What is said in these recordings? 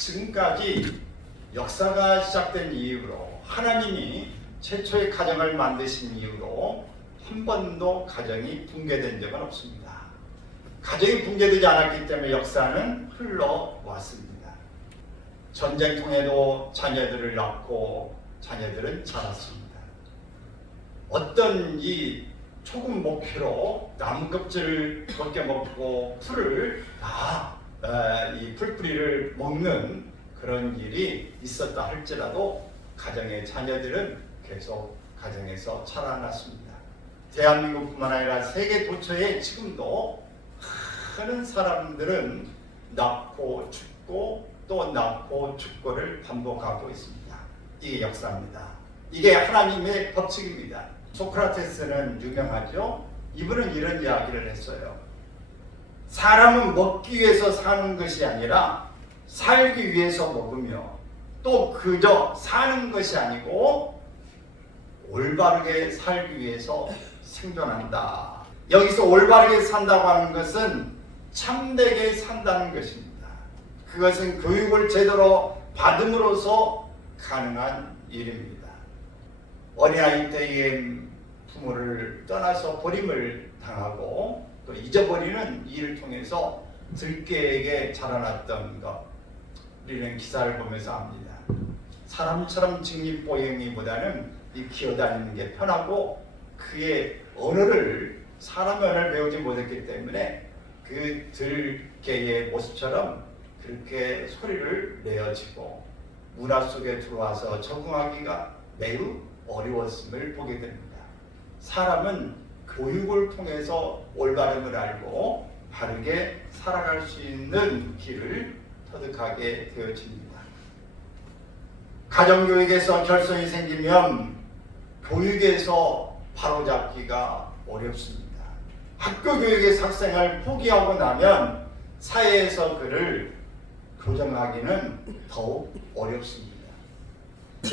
지금까지 역사가 시작된 이후로 하나님이 최초의 가정을 만드신 이후로 한 번도 가정이 붕괴된 적은 없습니다. 가정이 붕괴되지 않았기 때문에 역사는 흘러왔습니다. 전쟁 통해도 자녀들을 낳고 자녀들은 자랐습니다. 어떤 이 초급 목표로 나무 껍질을 벗겨 먹고 풀을 이 풀뿌리를 먹는 그런 일이 있었다 할지라도 가정의 자녀들은 계속 가정에서 자라났습니다. 대한민국뿐만 아니라 세계 도처에 지금도 많은 사람들은 낳고 죽고 또 낳고 죽고를 반복하고 있습니다. 이게 역사입니다. 이게 하나님의 법칙입니다. 소크라테스는 유명하죠. 이분은 이런 이야기를 했어요. 사람은 먹기 위해서 사는 것이 아니라 살기 위해서 먹으며 또 그저 사는 것이 아니고 올바르게 살기 위해서 생존한다. 여기서 올바르게 산다고 하는 것은 참되게 산다는 것입니다. 그것은 교육을 제대로 받음으로써 가능한 일입니다. 어린아이 때에 부모를 떠나서 버림을 당하고 또 잊어버리는 일을 통해서 들깨에게 자라났던 것, 우리는 기사를 보면서 압니다. 사람처럼 직립보행이보다는 이 기어다니는 게 편하고 그의 언어를 사람의 언어를 배우지 못했기 때문에 그 들깨의 모습처럼 그렇게 소리를 내어지고 문화 속에 들어와서 적응하기가 매우 어려웠음을 보게 됩니다. 사람은 교육을 통해서 올바름을 알고 바르게 살아갈 수 있는 길을 터득하게 되어집니다. 가정교육에서 결손이 생기면 교육에서 바로잡기가 어렵습니다. 학교교육의 학생을 포기하고 나면 사회에서 그를 교정하기는 더욱 어렵습니다.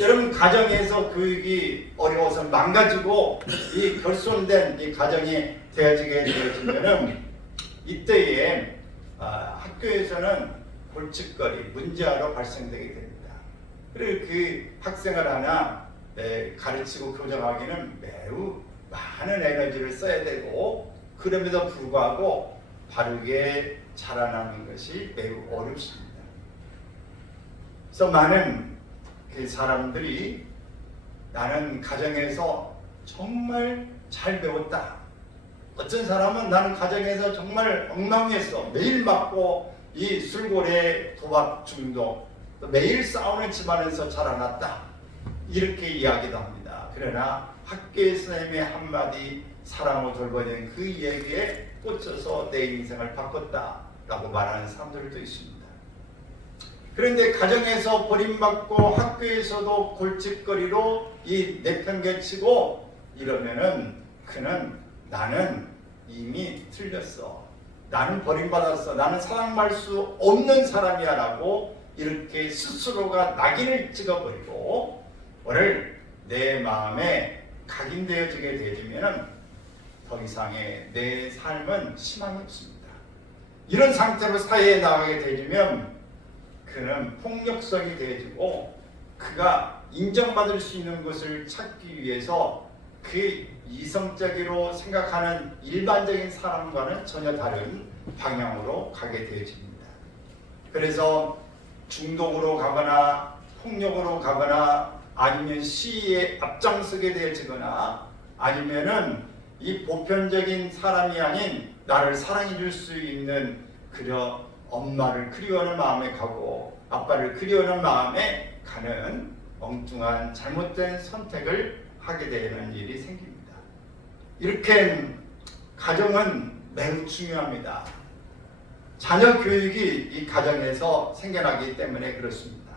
여러분, 가정에서 교육이 어려워서 망가지고 이 결손된 이 가정이 되어지면은 이때에 학교에서는 골칫거리, 문제아로 발생되게 됩니다. 그리고 그 학생을 하나 가르치고 교정하기는 매우 많은 에너지를 써야 되고 그럼에도 불구하고 바르게 자라나는 것이 매우 어렵습니다. 그래서 많은 그 사람들이 나는 가정에서 정말 잘 배웠다. 어떤 사람은 나는 가정에서 정말 엉망이었어. 매일 맞고 이 술고래, 도박 중독, 또 매일 싸우는 집안에서 자라났다. 이렇게 이야기도 합니다. 그러나 학교의 선생님의 한마디 사랑으로 돌보는 그 얘기에 꽂혀서 내 인생을 바꿨다라고 말하는 사람들도 있습니다. 그런데 가정에서 버림받고 학교에서도 골칫거리로 이 내팽개치고 이러면은 그는 나는 이미 틀렸어. 나는 버림받았어. 나는 사랑받을 수 없는 사람이야 라고 이렇게 스스로가 낙인을 찍어버리고 오늘 내 마음에 각인되어지게 되면 더 이상의 내 삶은 희망이 없습니다. 이런 상태로 사회에 나가게 되면 그는 폭력성이 되어지고 그가 인정받을 수 있는 것을 찾기 위해서 그 이성적으로 생각하는 일반적인 사람과는 전혀 다른 방향으로 가게 되어집니다. 그래서 중독으로 가거나 폭력으로 가거나 아니면 시위에 앞장서게 되어지거나 아니면은 이 보편적인 사람이 아닌 나를 사랑해 줄 수 있는 그저 엄마를 그리워하는 마음에 가고 아빠를 그리워하는 마음에 가는 엉뚱한 잘못된 선택을 하게 되는 일이 생깁니다. 이렇게 가정은 매우 중요합니다. 자녀 교육이 이 가정에서 생겨나기 때문에 그렇습니다.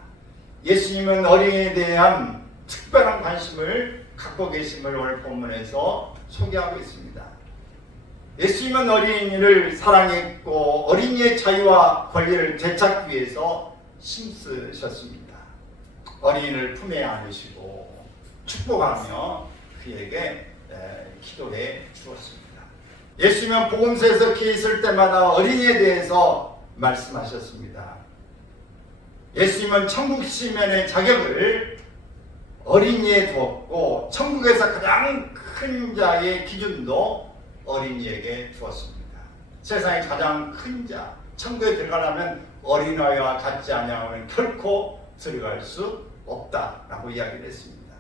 예수님은 어린이에 대한 특별한 관심을 갖고 계심을 오늘 본문에서 소개하고 있습니다. 예수님은 어린이를 사랑했고 어린이의 자유와 권리를 되찾기 위해서 힘쓰셨습니다. 어린이를 품에 안으시고 축복하며 그에게 기도해 주었습니다. 예수님은 복음서에서 기 있을 때마다 어린이에 대해서 말씀하셨습니다. 예수님은 천국 시민의 자격을 어린이에 두었고 천국에서 가장 큰 자의 기준도 어린이에게 두었습니다. 세상에 가장 큰 자, 천국에 들어가려면 어린아이와 같지 않으면 결코 들어갈 수 없다라고 이야기를 했습니다.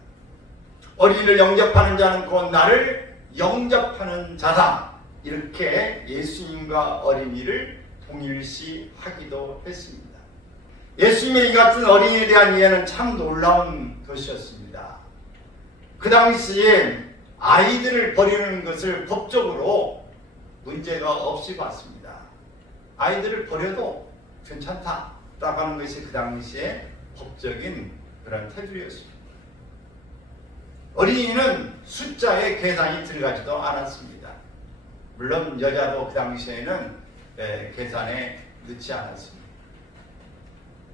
어린이를 영접하는 자는 곧 나를 영접하는 자다. 이렇게 예수님과 어린이를 동일시하기도 했습니다. 예수님의 이 같은 어린이에 대한 이해는 참 놀라운 것이었습니다. 그 당시에 아이들을 버리는 것을 법적으로 문제가 없이 봤습니다. 아이들을 버려도 괜찮다라고 하는 것이 그 당시에 법적인 그런 태도였습니다. 어린이는 숫자에 계산이 들어가지도 않았습니다. 물론 여자도 그 당시에는 계산에 넣지 않았습니다.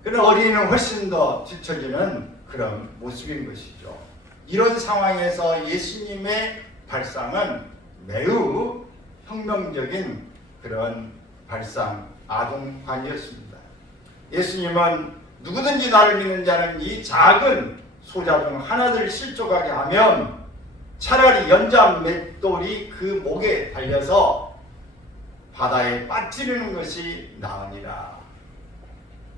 그러나 어린이는 훨씬 더 뒤처지는 그런 모습인 것이죠. 이런 상황에서 예수님의 발상은 매우 혁명적인 그런 발상, 아동관이었습니다. 예수님은 누구든지 나를 믿는 자는 이 작은 소자 중 하나를 실족하게 하면 차라리 연장 맷돌이 그 목에 달려서 바다에 빠뜨리는 것이 나으니라.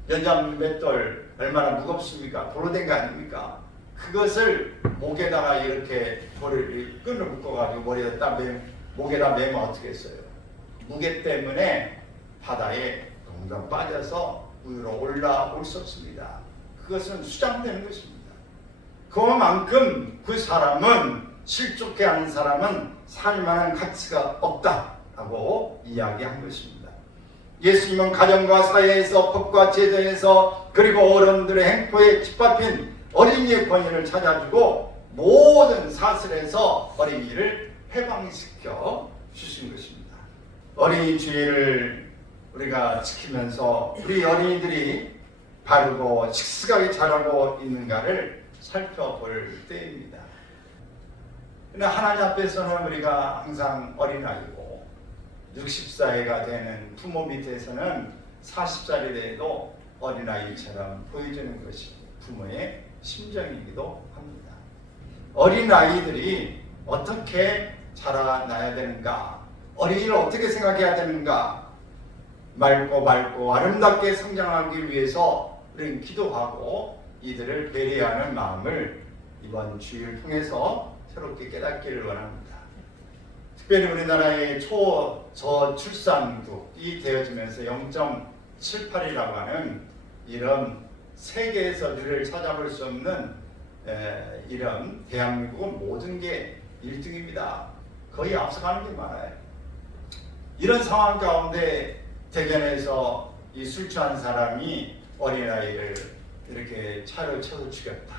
연장 맷돌 얼마나 무겁습니까? 도로 된 거 아닙니까? 그것을 목에다가 이렇게 돌을 끈을 묶어가지고 목에다 매면 어떻게 했어요? 무게 때문에 바다에 동동 빠져서 위로 올라올 수 없습니다. 그것은 수장되는 것입니다. 그만큼 그 사람은 실족해 하는 사람은 살만한 가치가 없다라고 이야기한 것입니다. 예수님은 가정과 사회에서 법과 제도에서 그리고 어른들의 행포에 짓밟힌 어린이의 권위를 찾아주고 모든 사슬에서 어린이를 해방시켜 주신 것입니다. 어린이 주의를 우리가 지키면서 우리 어린이들이 바르고 씩씩하게 자라고 있는가를 살펴볼 때입니다. 그러나 하나님 앞에서는 우리가 항상 어린아이고 60살가 되는 부모 밑에서는 40살이 돼도 어린아이처럼 보여주는 것이 부모의 심정이기도 합니다. 어린아이들이 어떻게 자라나야 되는가, 어린이를 어떻게 생각해야 되는가, 맑고 아름답게 성장하기 위해서 우리는 기도하고 이들을 배려하는 마음을 이번 주일을 통해서 새롭게 깨닫기를 원합니다. 특별히 우리나라의 저출산국이 되어지면서 0.78이라고 하는 이런 세계에서 늘 찾아볼 수 없는 이런 대한민국은 모든 게 1등입니다. 거의 앞서가는 게 많아요. 이런 상황 가운데 대견에서 이 술 취한 사람이 어린아이를 이렇게 차로 쳐서 죽였다.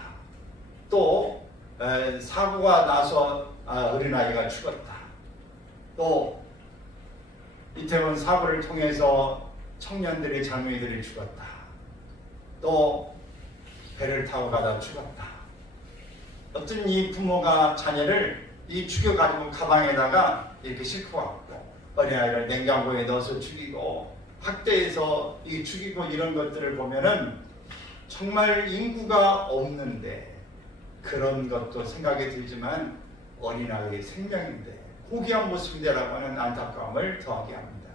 또 사고가 나서 어린아이가 죽었다. 또 이태원 사고를 통해서 청년들이 젊은이들이 죽었다. 또 배를 타고 가다 죽었다. 어떤 이 부모가 자녀를 죽여가지고 가방에다가 이렇게 싣고 왔고 어린아이를 냉장고에 넣어서 죽이고 학대해서 죽이고 이런 것들을 보면은 정말 인구가 없는데 그런 것도 생각이 들지만 어린아이의 생명인데 고귀한 모습인데라고 하는 안타까움을 더하게 합니다.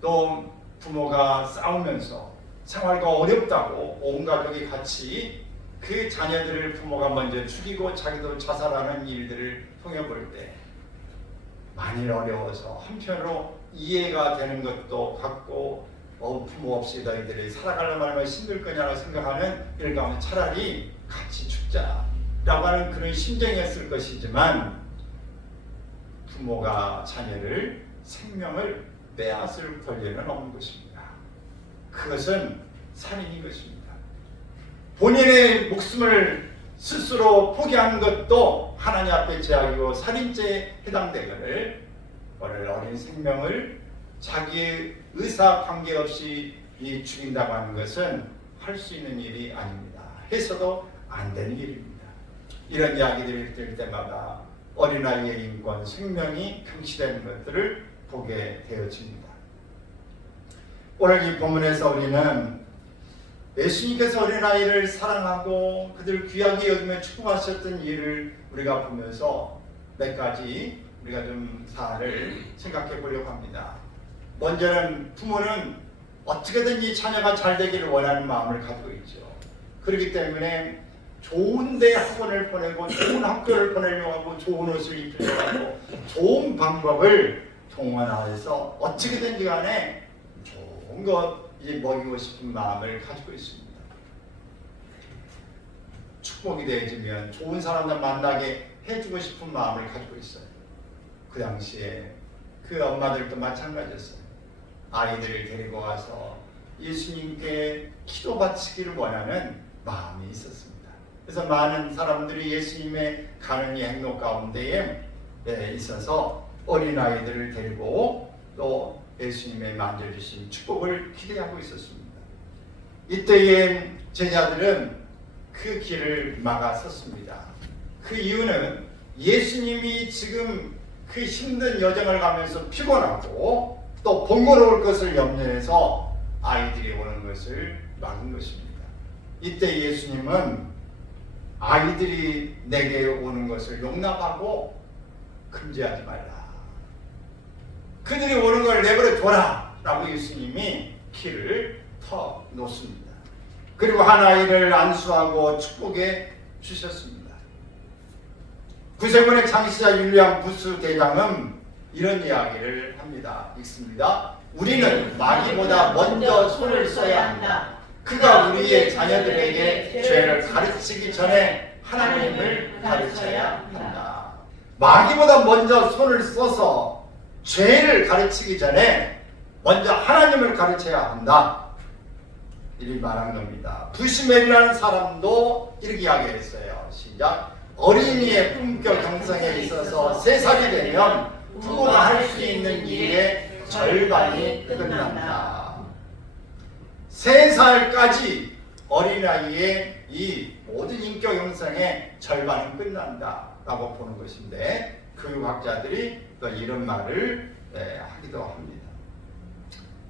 또 부모가 싸우면서 생활가 어렵다고 온 가족이 같이 그 자녀들을 부모가 먼저 죽이고 자기도 자살하는 일들을 통해 볼 때 많이 어려워서 한편으로 이해가 되는 것도 같고 부모 없이 너희들이 살아가려면 얼마나 힘들 거냐라고 생각하는 이럴 가운데 차라리 같이 죽자라고 하는 그런 심정이었을 것이지만 부모가 자녀를 생명을 빼앗을 권리는 없는 것입니다. 그것은 살인인 것입니다. 본인의 목숨을 스스로 포기하는 것도 하나님 앞에 죄악이고 살인죄에 해당되거늘 어린 생명을 자기의 의사 관계없이 죽인다고 하는 것은 할 수 있는 일이 아닙니다. 해서도 안 되는 일입니다. 이런 이야기들이 들 때마다 어린아이의 인권, 생명이 경시되는 것들을 보게 되어집니다. 오늘 이 본문에서 우리는 예수님께서 어린아이를 사랑하고 그들 귀하게 여기며 축복하셨던 일을 우리가 보면서 몇 가지 우리가 좀 사안을 생각해 보려고 합니다. 먼저는 부모는 어떻게든 이 자녀가 잘 되기를 원하는 마음을 가지고 있죠. 그렇기 때문에 좋은 대학원을 보내고 좋은 학교를 보내려고 하고 좋은 옷을 입히려고 하고 좋은 방법을 동원하여서 어떻게든지 간에 좋은 것 먹이고 싶은 마음을 가지고 있습니다. 축복이 되어지면 좋은 사람들 만나게 해주고 싶은 마음을 가지고 있어요. 그 당시에 그 엄마들도 마찬가지였어요. 아이들을 데리고 와서 예수님께 기도 바치기를 원하는 마음이 있었습니다. 그래서 많은 사람들이 예수님의 가는 이 행동 가운데에 있어서 어린아이들을 데리고 또 예수님의 만져주신 축복을 기대하고 있었습니다. 이때에 제자들은 그 길을 막아섰습니다. 그 이유는 예수님이 지금 그 힘든 여정을 가면서 피곤하고 또 번거로울 것을 염려해서 아이들이 오는 것을 막은 것입니다. 이때 예수님은 아이들이 내게 오는 것을 용납하고 금지하지 말라. 그들이 오는 걸 내버려 둬라 라고 예수님이 길을 터 놓습니다. 그리고 한 아이를 안수하고 축복해 주셨습니다. 구세군의 창시자 율리안 부스 대장은 이런 이야기를 합니다. 읽습니다. 우리는 마귀보다 먼저 손을 써야 한다. 그가 우리의 자녀들에게 죄를 가르치기 전에 하나님을 가르쳐야 한다. 마귀보다 먼저 손을 써서 죄를 가르치기 전에 먼저 하나님을 가르쳐야 한다. 이리 말한 겁니다. 부시멜이라는 사람도 이렇게 이야기했어요. 시작. 어린이의 품격 형성에 있어서 3살이 되면 부모가 할 수 있는 일의 절반이 끝난다. 3살까지 어린아이의 이 모든 인격 형성의 절반은 끝난다 라고 보는 것인데 교육학자들이 또 이런 말을 하기도 합니다.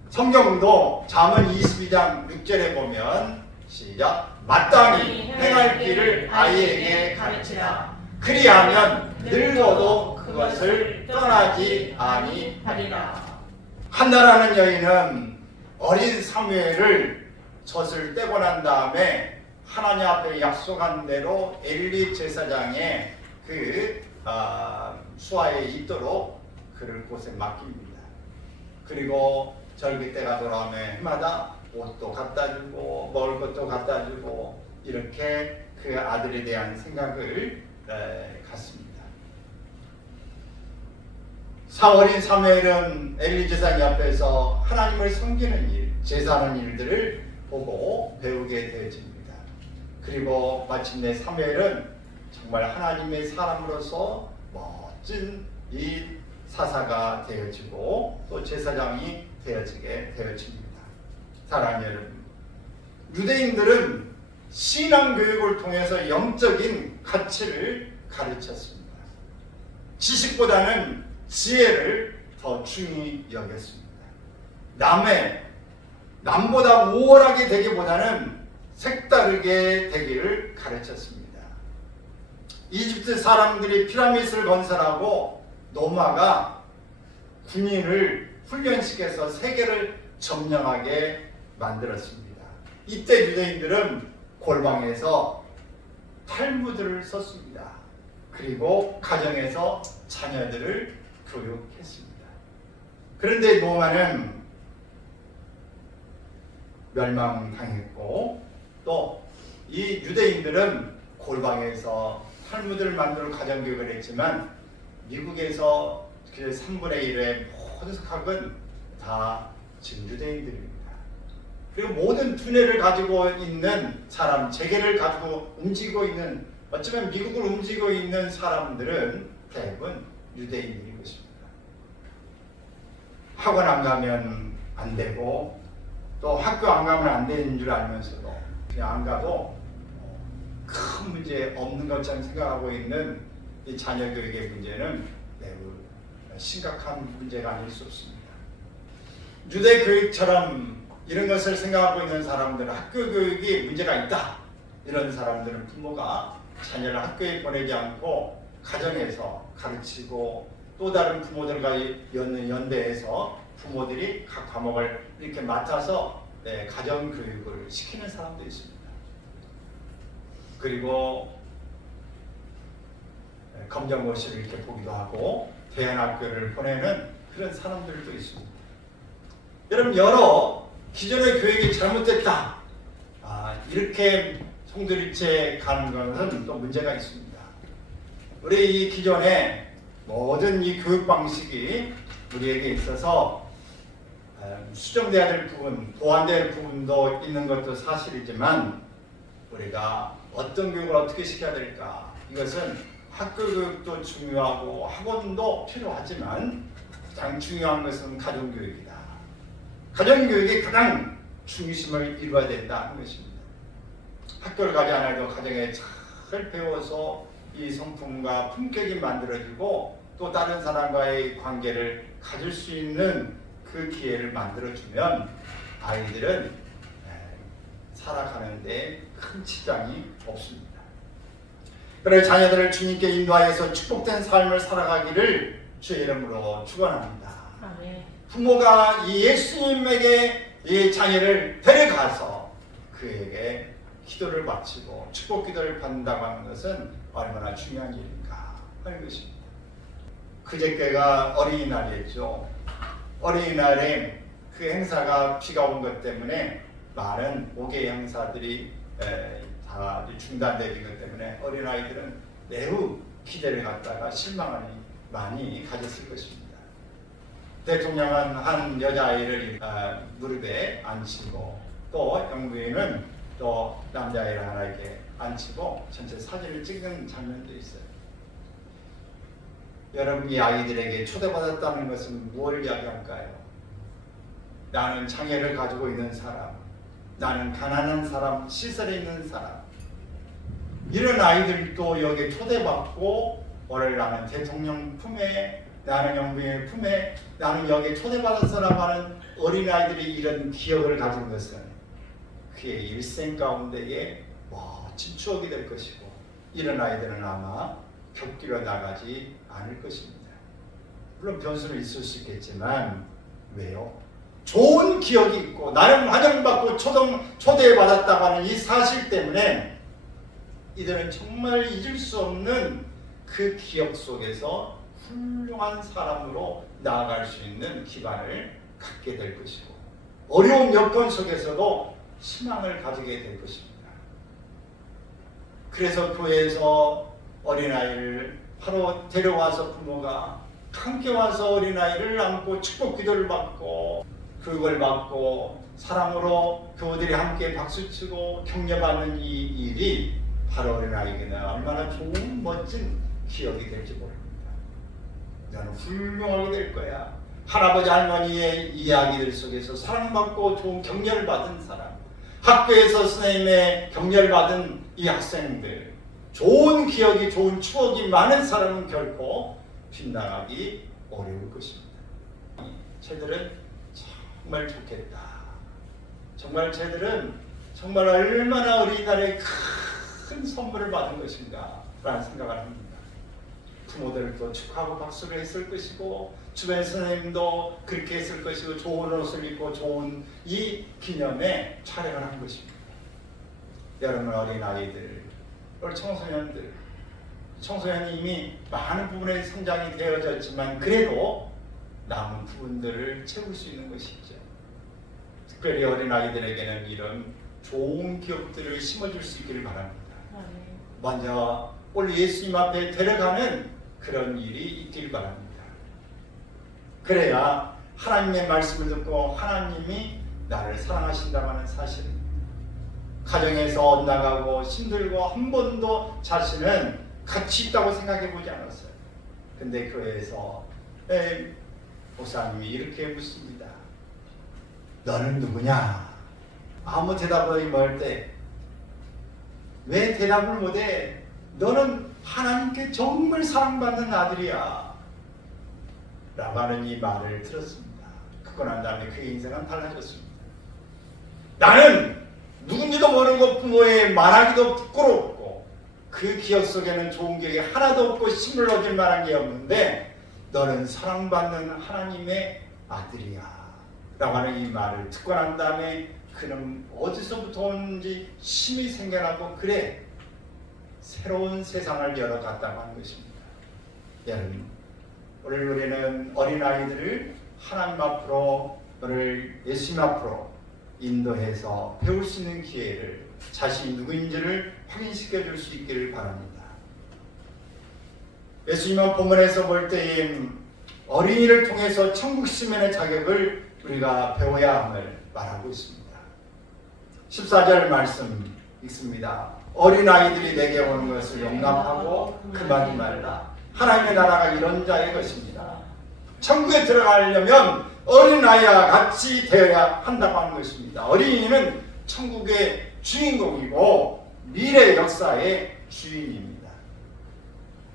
성경도 잠언 22장 6절에 보면 시작. 마땅히 행할 길을 아이에게 가르치라. 그리하면 늙어도 그것을 떠나지 아니하리라. 한나라는 여인은 어린 사무엘을 젖을 떼고 난 다음에 하나님 앞에 약속한 대로 엘리 제사장의 그 수하에 있도록 그를 곳에 맡깁니다. 그리고 절기 때가 돌아오면 해마다 옷도 갖다 주고 먹을 것도 갖다 주고 이렇게 그 아들에 대한 생각을 갖습니다. 어린 사무엘은 엘리 제사장 앞에서 하나님을 섬기는 일, 제사하는 일들을 보고 배우게 되어집니다. 그리고 마침내 사무엘은 정말 하나님의 사람으로서 멋진 이 사사가 되어지고 또 제사장이 되어지게 되어집니다. 사랑하는 여러분, 유대인들은 신앙교육을 통해서 영적인 가치를 가르쳤습니다. 지식보다는 지혜를 더 중히 여겼습니다. 남보다 우월하게 되기보다는 색다르게 되기를 가르쳤습니다. 이집트 사람들이 피라미드를 건설하고 노마가 군인을 훈련시켜서 세계를 점령하게 만들었습니다. 이때 유대인들은 골방에서 탈무드를 썼습니다. 그리고 가정에서 자녀들을 교육했습니다. 그런데 노마는 멸망당했고 또 이 유대인들은 골방에서 탈무드를 만들어 가정교육을 했지만 미국에서 그 3분의 1의 모든 학은 다 지금 유대인들입니다. 그리고 모든 두뇌를 가지고 있는 사람, 재계를 가지고 움직이고 있는, 어쩌면 미국을 움직이고 있는 사람들은 대부분 유대인들인 것입니다. 학원 안 가면 안 되고 또 학교 안 가면 안 되는 줄 알면서도 그냥 안 가도 큰 문제 없는 것처럼 생각하고 있는 이 자녀 교육의 문제는 매우 심각한 문제가 아닐 수 없습니다. 유대 교육처럼 이런 것을 생각하고 있는 사람들은 학교 교육이 문제가 있다. 이런 사람들은 부모가 자녀를 학교에 보내지 않고 가정에서 가르치고 또 다른 부모들과 연대해서 부모들이 각 과목을 이렇게 맡아서 가정 교육을 시키는 사람도 있습니다. 그리고 검정고시를 이렇게 보기도 하고 대안학교를 보내는 그런 사람들도 있습니다. 여러분, 여러 기존의 교육이 잘못됐다, 이렇게 송두리째 가는 것은 또 문제가 있습니다. 우리 이 기존의 모든 이 교육 방식이 우리에게 있어서 수정돼야 될 부분, 보완돼야 될 부분도 있는 것도 사실이지만 우리가 어떤 교육을 어떻게 시켜야 될까, 이것은 학교 교육도 중요하고 학원도 필요하지만 가장 중요한 것은 가정교육이다. 가정교육이 가장 중심을 이루어야 된다 하는 것입니다. 학교를 가지 않아도 가정에 잘 배워서 이 성품과 품격이 만들어지고 또 다른 사람과의 관계를 가질 수 있는 그 기회를 만들어주면 아이들은 살아가는 데 큰 지장이 없습니다. 그래서 자녀들을 주님께 인도하여서 축복된 삶을 살아가기를 주의 이름으로 축원합니다. 부모가 이 예수님에게 이 자녀를 데려가서 그에게 기도를 바치고 축복 기도를 받는다고 하는 것은 얼마나 중요한 일인가 하는 것입니다. 그저께가 어린이날이었죠. 어린이날에 그 행사가 비가 온 것 때문에 많은 5개 행사들이 다 중단되는 것 때문에 어린아이들은 매우 기대를 갖다가 실망을 많이 가졌을 것입니다. 대통령은 한 여자아이를 무릎에 앉히고 또 영부인은 또 남자아이를 하나 이렇게 앉히고 전체 사진을 찍는 장면도 있어요. 여러분, 이 아이들에게 초대받았다는 것은 무엇을 이야기할까요? 나는 장애를 가지고 있는 사람, 나는 가난한 사람, 시설에 있는 사람, 이런 아이들도 여기에 초대받고 오늘 나는 대통령 품에, 나는 영부인의 품에, 나는 여기에 초대받았어라고 하는 어린아이들이 이런 기억을 가진 것은 그의 일생 가운데에 멋진 추억이 될 것이고 이런 아이들은 아마 격기로 나가지 않을 것입니다. 물론 변수는 있을 수 있겠지만 왜요? 좋은 기억이 있고 나는 환영받고 초대받았다고 하는 이 사실 때문에 이들은 정말 잊을 수 없는 그 기억 속에서 훌륭한 사람으로 나아갈 수 있는 기반을 갖게 될 것이고 어려운 여건 속에서도 희망을 가지게 될 것입니다. 그래서 교회에서 어린아이를 바로 데려와서 부모가 함께 와서 어린아이를 안고 축복 기도를 받고 교육을 받고 사랑으로 교우들이 함께 박수치고 격려받는 이 일이 바로 어린아이에게는 얼마나 좋은 멋진 기억이 될지 모릅니다. 너는 훌륭하게 될 거야. 할아버지 할머니의 이야기들 속에서 사랑받고 좋은 격려를 받은 사람, 학교에서 선생님의 격려를 받은 이 학생들, 좋은 기억이 좋은 추억이 많은 사람은 결코 빗나가기 어려울 것입니다. 쟤들은 정말 좋겠다. 정말 쟤들은 정말 얼마나 어린이날에 큰 선물을 받은 것인가 라는 생각을 합니다. 부모들도 축하하고 박수를 했을 것이고 주변 선생님도 그렇게 했을 것이고 좋은 옷을 입고 좋은 이 기념에 촬영을 한 것입니다. 여러분, 어린아이들, 우리 청소년이 이미 많은 부분에 성장이 되어졌지만 그래도 남은 부분들을 채울 수 있는 것이죠. 특별히 어린아이들에게는 이런 좋은 기억들을 심어줄 수 있기를 바랍니다. 먼저 오늘 예수님 앞에 데려가는 그런 일이 있길 바랍니다. 그래야 하나님의 말씀을 듣고 하나님이 나를 사랑하신다고 하는 사실입니다. 가정에서 엇나가고 힘들고 한 번도 자신은 가치 있다고 생각해 보지 않았어요. 근데 교회에서 목사님이 이렇게 묻습니다. 너는 누구냐? 아무 대답이 멀 때 왜 대답을 못해? 너는 하나님께 정말 사랑받는 아들이야 라고 하는 이 말을 들었습니다. 그러고 난 다음에 그의 인생은 달라졌습니다. 나는 누군지도 모르고 부모의 말하기도 부끄럽고 그 기억 속에는 좋은 기억이 하나도 없고 힘을 얻을 만한 게 없는데 너는 사랑받는 하나님의 아들이야 라고 하는 이 말을 듣고 난 다음에 그는 어디서부터 오는지 힘이 생겨나고 그래 새로운 세상을 열어갔다고 하는 것입니다. 여러분, 오늘 우리는 어린아이들을 하나님 앞으로, 오늘 예수님 앞으로 인도해서 배울 수 있는 기회를 자신이 누구인지를 확인시켜 줄 수 있기를 바랍니다. 예수님은 본문에서 볼 때에 어린이를 통해서 천국 시민의 자격을 우리가 배워야 함을 말하고 있습니다. 14절 말씀 읽습니다. 어린아이들이 내게 오는 것을 용납하고 금하지 말라. 하나님의 나라가 이런 자의 것입니다. 천국에 들어가려면 어린아이와 같이 되어야 한다고 하는 것입니다. 어린이는 천국의 주인공이고 미래 역사의 주인입니다.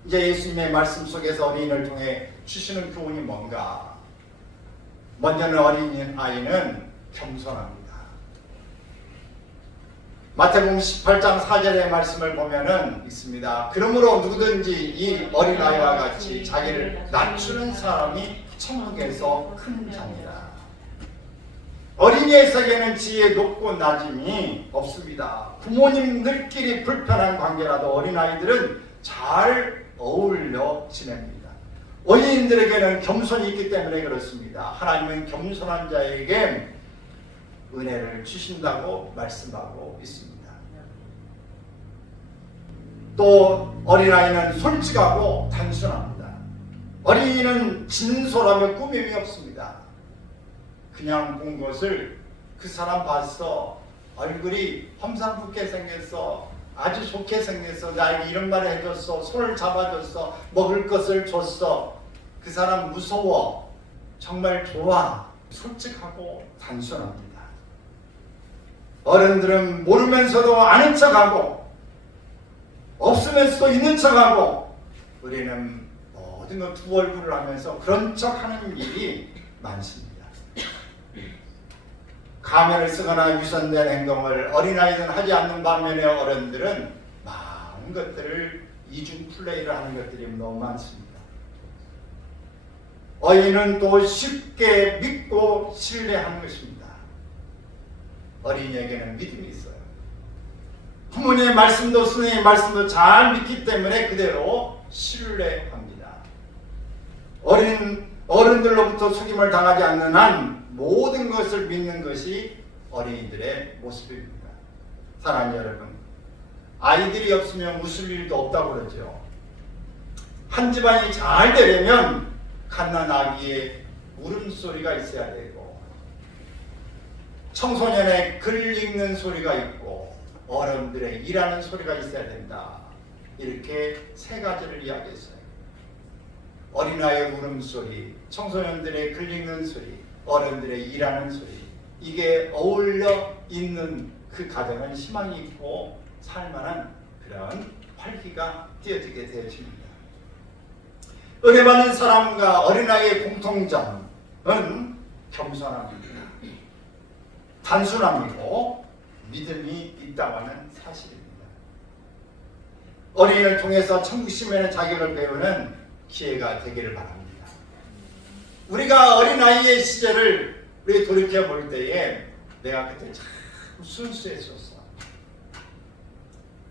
이제 예수님의 말씀 속에서 어린이를 통해 주시는 교훈이 뭔가? 먼저는 어린아이는 겸손합니다. 마태복음 18장 4절의 말씀을 보면은 있습니다. 그러므로 누구든지 이 어린아이와 같이 자기를 낮추는 사람이 천국에서 큰 자입니다. 어린이의 세계는 지혜 높고 낮음이 없습니다. 부모님들끼리 불편한 관계라도 어린아이들은 잘 어울려 지냅니다. 어린이들에게는 겸손이 있기 때문에 그렇습니다. 하나님은 겸손한 자에게 은혜를 주신다고 말씀하고 있습니다. 또 어린아이는 솔직하고 단순합니다. 어린이는 진솔하며 꾸밈이 없습니다. 그냥 본 것을 그 사람 봤어. 얼굴이 험상궂게 생겼어. 아주 좋게 생겼어. 나에게 이런 말을 해줬어. 손을 잡아줬어. 먹을 것을 줬어. 그 사람 무서워. 정말 좋아. 솔직하고 단순합니다. 어른들은 모르면서도 아는 척하고 없으면서도 있는 척하고 우리는 모든 걸 두 얼굴을 하면서 그런 척하는 일이 많습니다. 가면을 쓰거나 유선된 행동을 어린아이는 하지 않는 반면에 어른들은 많은 것들을 이중 플레이를 하는 것들이 너무 많습니다. 어린이는 또 쉽게 믿고 신뢰하는 것입니다. 어린이에게는 믿음이 있어요. 부모님의 말씀도 선생님의 말씀도 잘 믿기 때문에 그대로 신뢰합니다. 어른들로부터 속임을 당하지 않는 한 모든 것을 믿는 것이 어린이들의 모습입니다. 사랑하는 여러분, 아이들이 없으면 웃을 일도 없다고 그러죠. 한 집안이 잘 되려면 갓난 아기의 울음소리가 있어야 되고 청소년의 글 읽는 소리가 있고 어른들의 일하는 소리가 있어야 된다. 이렇게 세 가지를 이야기했어요. 어린아이의 울음소리, 청소년들의 글 읽는 소리, 어른들의 일하는 소리. 이게 어울려 있는 그 가정은 희망이 있고 살만한 그런 활기가 뛰어들게 되어집니다. 은혜 받는 사람과 어린아이의 공통점은 겸손함입니다. 단순함이고 믿음이 있다고 하는 사실입니다. 어린이를 통해서 천국 시민의 자격을 배우는 기회가 되기를 바랍니다. 우리가 어린아이의 시절을 우리 돌이켜 볼 때에 내가 그때 참 순수했었어.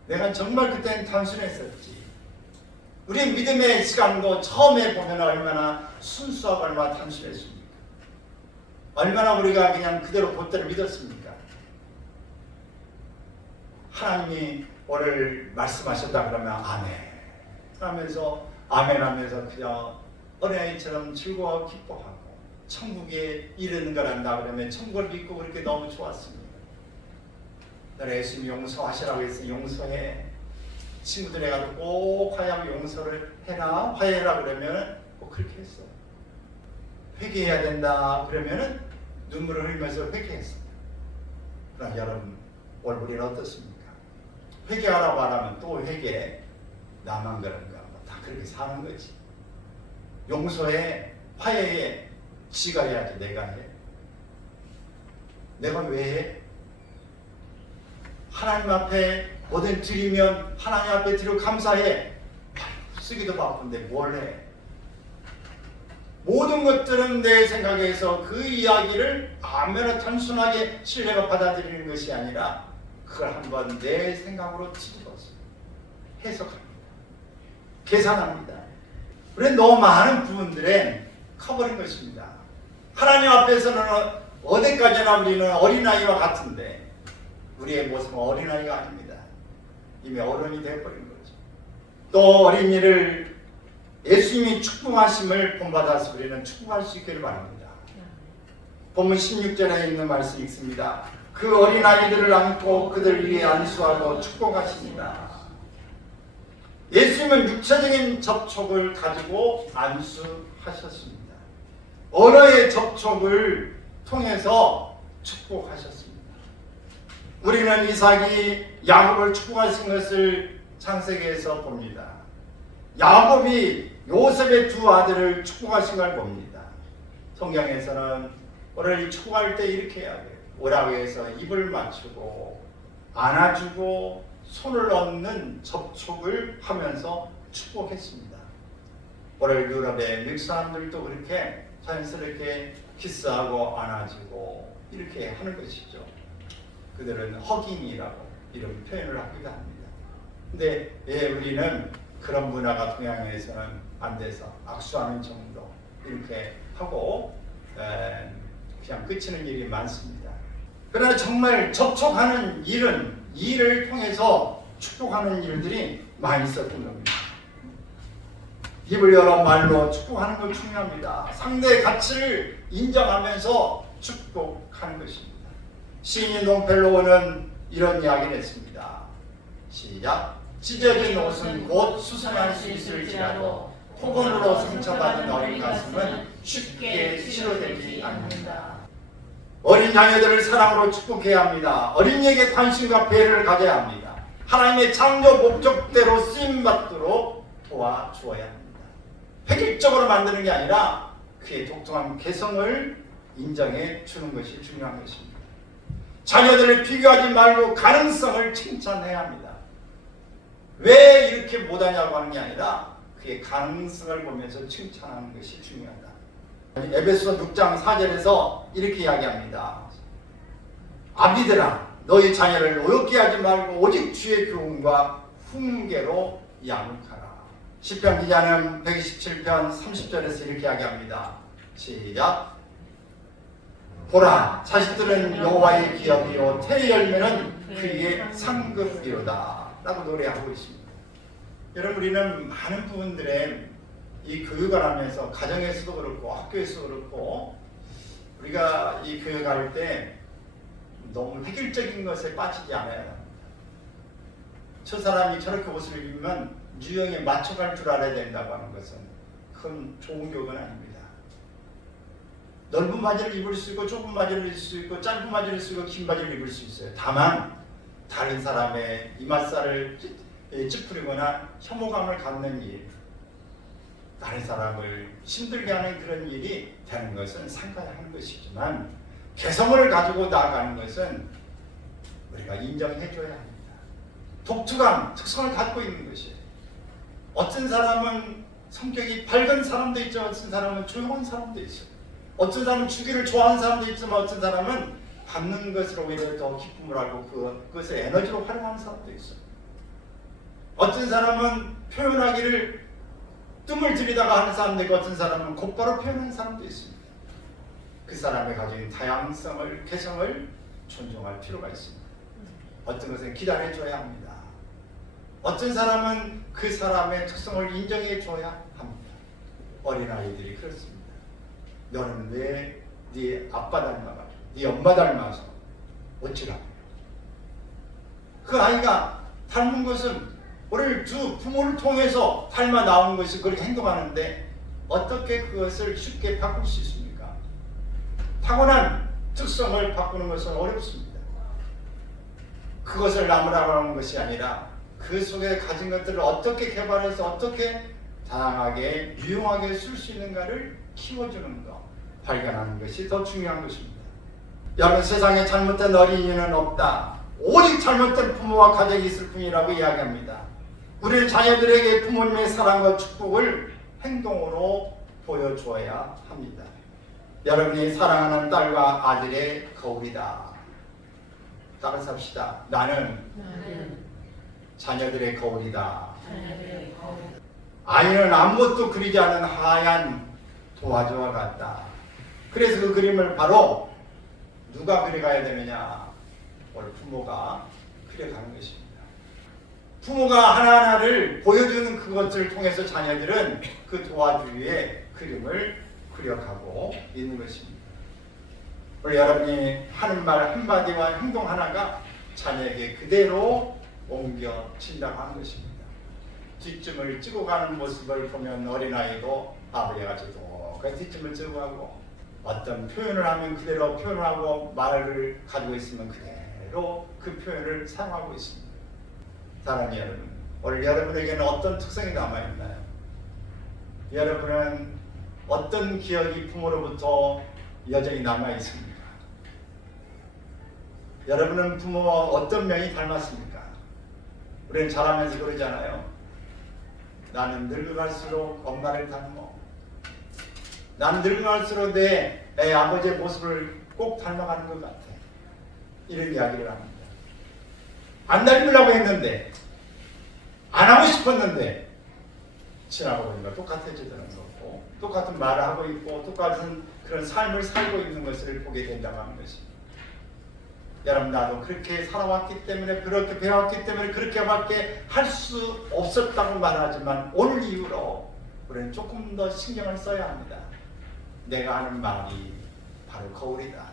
내가 정말 그때는 단순했었지. 우리 믿음의 시간도 처음에 보면 얼마나 순수하고 얼마나 단순했습니까? 얼마나 우리가 그냥 그대로 본때를 믿었습니까? 하나님이 오늘 말씀하셨다 그러면 아멘 하면서 아멘 하면서 그냥 어린아이처럼 즐거워 기뻐하고 천국에 이르는 걸 안다 그러면 천국을 믿고 그렇게 너무 좋았습니다. 너네 예수님 용서하시라고 했으니 용서해. 친구들에 가서 꼭 화해하고 용서를 해라. 화해해라 그러면 꼭 그렇게 했어요. 회개해야 된다 그러면은 눈물을 흘리면서 회개했습니다. 그럼 여러분 오늘 우리는 어떻습니까? 회개하라고 하라면 또 회개. 나만 그런가? 다 그렇게 사는 거지. 용서해. 화해해. 지가 해야지 내가 해. 내가 왜 해? 하나님 앞에 뭐든 드리면 하나님 앞에 드려 감사해. 쓰기도 바쁜데 뭘 해? 모든 것들은 내 생각에서 그 이야기를 아무나 단순하게 신뢰가 받아들이는 것이 아니라 그걸 한번 내 생각으로 뒤집어서 해석합니다. 계산합니다. 우리 너무 많은 부분들에 커버린 것입니다. 하나님 앞에서는 어디까지나 우리는 어린아이와 같은데 우리의 모습은 어린아이가 아닙니다. 이미 어른이 되어버린 거죠. 또 어린이를 예수님이 축복하심을 본받아서 우리는 축복할 수 있기를 바랍니다. 본문 16절에 있는 말씀 읽습니다. 그 어린아이들을 안고 그들 위에 안수하고 축복하십니다. 예수님은 육체적인 접촉을 가지고 안수하셨습니다. 언어의 접촉을 통해서 축복하셨습니다. 우리는 이삭이 야곱을 축복하신 것을 창세기에서 봅니다. 야곱이 요셉의 두 아들을 축복하신 걸 봅니다. 성경에서는 오늘 축복할 때 이렇게 해야 돼요. 오라고 해서 입을 맞추고 안아주고 손을 얹는 접촉을 하면서 축복했습니다. 오늘 유럽의 미국 사람들도 그렇게 자연스럽게 키스하고 안아주고 이렇게 하는 것이죠. 그들은 허깅이라고 이런 표현을 하기도 합니다. 근데 왜 우리는 그런 문화가 동양에서는 안 돼서 악수하는 정도 이렇게 하고 그냥 끝이는 일이 많습니다. 그러나 정말 접촉하는 일을 통해서 축복하는 일들이 많이 있었던 겁니다. 입을 열어 말로 축복하는 것 중요합니다. 상대의 가치를 인정하면서 축복하는 것입니다. 시인인 롱펠로우는 이런 이야기를 했습니다. 시작. 찢어진 옷은 곧 수선할 수 있을지라도 폭언으로 상처받은 어린 가슴은 쉽게 치료되지 않는다. 어린 자녀들을 사랑으로 축복해야 합니다. 어린이에게 관심과 배려를 가져야 합니다. 하나님의 창조 목적대로 쓰임받도록 도와주어야 합니다. 획일적으로 만드는 게 아니라 그의 독특한 개성을 인정해 주는 것이 중요한 것입니다. 자녀들을 비교하지 말고 가능성을 칭찬해야 합니다. 왜 이렇게 못하냐고 하는 게 아니라 그의 가능성을 보면서 칭찬하는 것이 중요하다. 에베소서 6장 4절에서 이렇게 이야기합니다. 아비들아 너희 자녀를 노엽게 하지 말고 오직 주의 교훈과 훈계로 양육하라. 시편 기자는 127편 30절에서 이렇게 이야기합니다. 시작. 보라 자식들은 여호와의 기업이요 태의 열매는 그의 상급이로다 라고 노래하고 있습니다. 여러분 우리는 많은 부분들에 이 교육을 하면서 가정에서도 그렇고 학교에서도 그렇고 우리가 이 교육할 때 너무 획일적인 것에 빠지지 않아야 합니다. 저 사람이 저렇게 옷을 입으면 유형에 맞춰갈 줄 알아야 된다고 하는 것은 그건 좋은 교육은 아닙니다. 넓은 바지를 입을 수 있고 좁은 바지를 입을 수 있고 짧은 바지를 입을 수 있고 긴 바지를 입을 수 있어요. 다만 다른 사람의 이맛살을 찌푸리거나 혐오감을 갖는 일, 다른 사람을 힘들게 하는 그런 일이 되는 것은 상가야 하는 것이지만 개성을 가지고 나아가는 것은 우리가 인정해줘야 합니다. 독특한 특성을 갖고 있는 것이에요. 어떤 사람은 성격이 밝은 사람도 있죠. 어떤 사람은 조용한 사람도 있어요. 어떤 사람은 주기를 좋아하는 사람도 있지만 어떤 사람은 받는 것으로 오히려 더 기쁨을 알고 그것을 에너지로 활용하는 사람도 있어요. 어떤 사람은 표현하기를 뜸을 들이다가 하는 사람도 있고 어떤 사람은 곧바로 표현하는 사람도 있습니다. 그 사람의 가진 다양성을, 개성을 존중할 필요가 있습니다. 어떤 것은 기다려줘야 합니다. 어떤 사람은 그 사람의 특성을 인정해줘야 합니다. 어린아이들이 그렇습니다. 너는 왜 네 아빠 닮아가지고 네 엄마 닮아서 어찌라고. 그 아이가 닮은 것은 우리 두 부모를 통해서 닮아 나온 것이 그렇게 행동하는데 어떻게 그것을 쉽게 바꿀 수 있습니까? 타고난 특성을 바꾸는 것은 어렵습니다. 그것을 나무라고 하는 것이 아니라 그 속에 가진 것들을 어떻게 개발해서 어떻게 다양하게 유용하게 쓸 수 있는가를 키워주는 것, 발견하는 것이 더 중요한 것입니다. 여러분 세상에 잘못된 어린이는 없다. 오직 잘못된 부모와 가정이 있을 뿐이라고 이야기합니다. 우리는 자녀들에게 부모님의 사랑과 축복을 행동으로 보여주어야 합니다. 여러분이 사랑하는 딸과 아들의 거울이다. 따라서 합시다. 나는 자녀들의 거울이다. 아이는 아무것도 그리지 않은 하얀 도화지와 같다. 그래서 그 그림을 바로 누가 그려가야 되느냐? 우리 부모가 그려가는 것입니다. 부모가 하나하나를 보여주는 그것을 통해서 자녀들은 그 도화지 위에 그림을 그려가고 있는 것입니다. 우리 여러분이 하는 말 한마디와 행동 하나가 자녀에게 그대로 옮겨진다고 하는 것입니다. 뒷짐을 찌고 가는 모습을 보면 어린아이도 아버지가 똑같이 뒷짐을 찌고 가고, 어떤 표현을 하면 그대로 표현하고, 말을 가지고 있으면 그대로 그 표현을 사용하고 있습니다. 사랑하는 여러분, 오늘 여러분에게는 어떤 특성이 남아있나요? 여러분은 어떤 기억이 부모로부터 여전히 남아있습니까? 여러분은 부모와 어떤 면이 닮았습니까? 우리는 자라면서 그러잖아요. 나는 늙어갈수록 엄마를 닮아. 나는 늙어갈수록 내 아버지의 모습을 꼭 닮아가는 것 같아. 이런 이야기를 합니다. 안 닮으려고 했는데, 안 하고 싶었는데 지나고 보니까 똑같아지더라는 거고, 똑같은 말을 하고 있고 똑같은 그런 삶을 살고 있는 것을 보게 된다고 하는 것입니다. 여러분, 나도 그렇게 살아왔기 때문에, 그렇게 배워왔기 때문에 그렇게밖에 할 수 없었다고 말하지만, 오늘 이후로 우리는 조금 더 신경을 써야 합니다. 내가 하는 말이 바로 거울이다.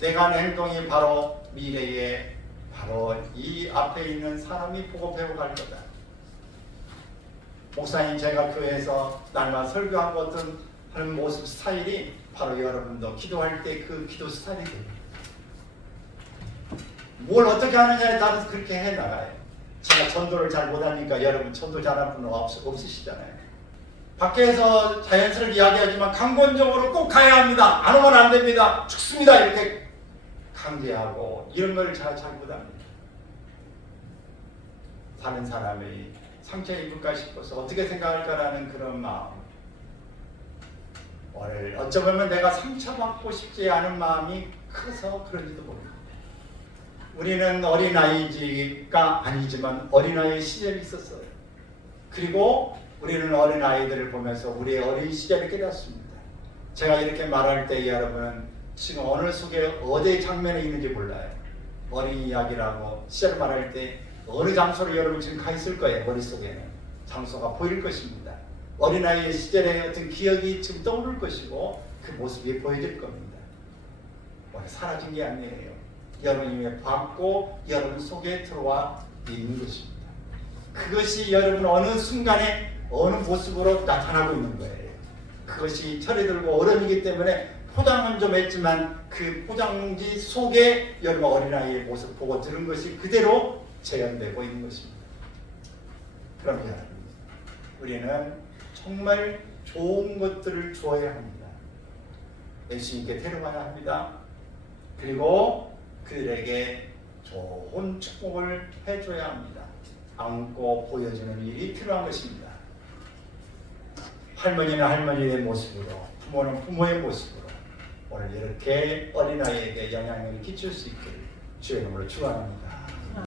내가 하는 행동이 바로 미래에 바로 이 앞에 있는 사람이 보고 배워갈 거다. 목사님, 제가 교회에서 날마다 설교하고 어떤 하는 모습 스타일이 바로 여러분도 기도할 때 그 기도 스타일이 됩니다. 뭘 어떻게 하느냐에 따라서 그렇게 해나가요. 제가 전도를 잘 못하니까 여러분 전도 잘하는 분은 없으시잖아요. 밖에서 자연스럽게 이야기하지만 강권적으로 꼭 가야 합니다. 안 오면 안 됩니다. 죽습니다. 이렇게 강제하고 이런 걸 잘 못합니다. 사는 사람이 상처 입을까 싶어서 어떻게 생각할까라는 그런 마음. 오늘 어쩌면 내가 상처받고 싶지 않은 마음이 커서 그런지도 모릅니다. 우리는 어린아이가 아니지만 어린아이 시절이 있었어요. 그리고 우리는 어린아이들을 보면서 우리의 어린 시절을 깨닫습니다. 제가 이렇게 말할 때 여러분은 지금 어느 속에 어디의 장면에 있는지 몰라요. 어린 이야기라고 시절 말할 때 어느 장소로 여러분 지금 가 있을 거예요. 머릿속에는 장소가 보일 것입니다. 어린아이의 시절의 어떤 기억이 지금 떠오를 것이고 그 모습이 보여질 겁니다. 사라진 게 아니에요. 여러분이 받고 여러분 속에 들어와 있는 것입니다. 그것이 여러분 어느 순간에 어느 모습으로 나타나고 있는 거예요. 그것이 철이 들고 어른이기 때문에 포장은 좀 했지만 그 포장지 속에 여러분 어린아이의 모습 보고 들은 것이 그대로 재현되고 있는 것입니다. 그럼 여러분, 우리는 정말 좋은 것들을 주어야 합니다. 예수님께 데려가야 합니다. 그리고 그들에게 좋은 축복을 해줘야 합니다. 안고 보여주는 일이 필요한 것입니다. 할머니는 할머니의 모습으로, 부모는 부모의 모습으로 오늘 이렇게 어린아이에게 영향을 끼칠 수 있기를 주의 이름으로 축원합니다.